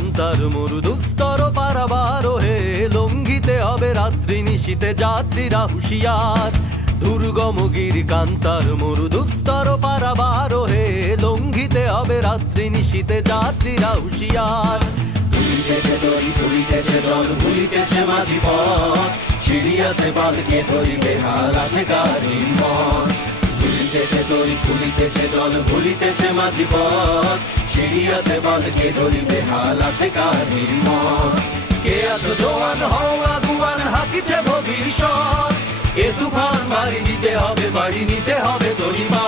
কান্তার মরু দুস্তর পারাবার হে, লঙ্ঘিতে হবে রাত্রি নিশীতে যাত্রীরা হুঁশিয়ার। দুর্গম গিরি কান্তার মরু দুস্তর পারাবার হে, লঙ্ঘিতে হবে রাত্রি নিশীতে যাত্রীরা হুঁশিয়ার। ভুলিতেছে দড়ি ভুলিতেছে জল ভুলিতেছে মাঝি পথ, ছিড়িয়াছে বালকে ধরিবে হাল আছে কার হিম্মত। ভুলিতেছে দড়ি ভুলিতেছে জল ভুলিতেছে মাঝি পথ, ছিড়িয়াছে বালকে ধরিবে হাল আছে কার হিম্মত। কে আছো জোয়ান হও আগুয়ান, হাকিছে ভবিষ্যৎ। এ তুফান বাড়ি দিতে হবে, বাড়ি নিতে হবে তরিমা।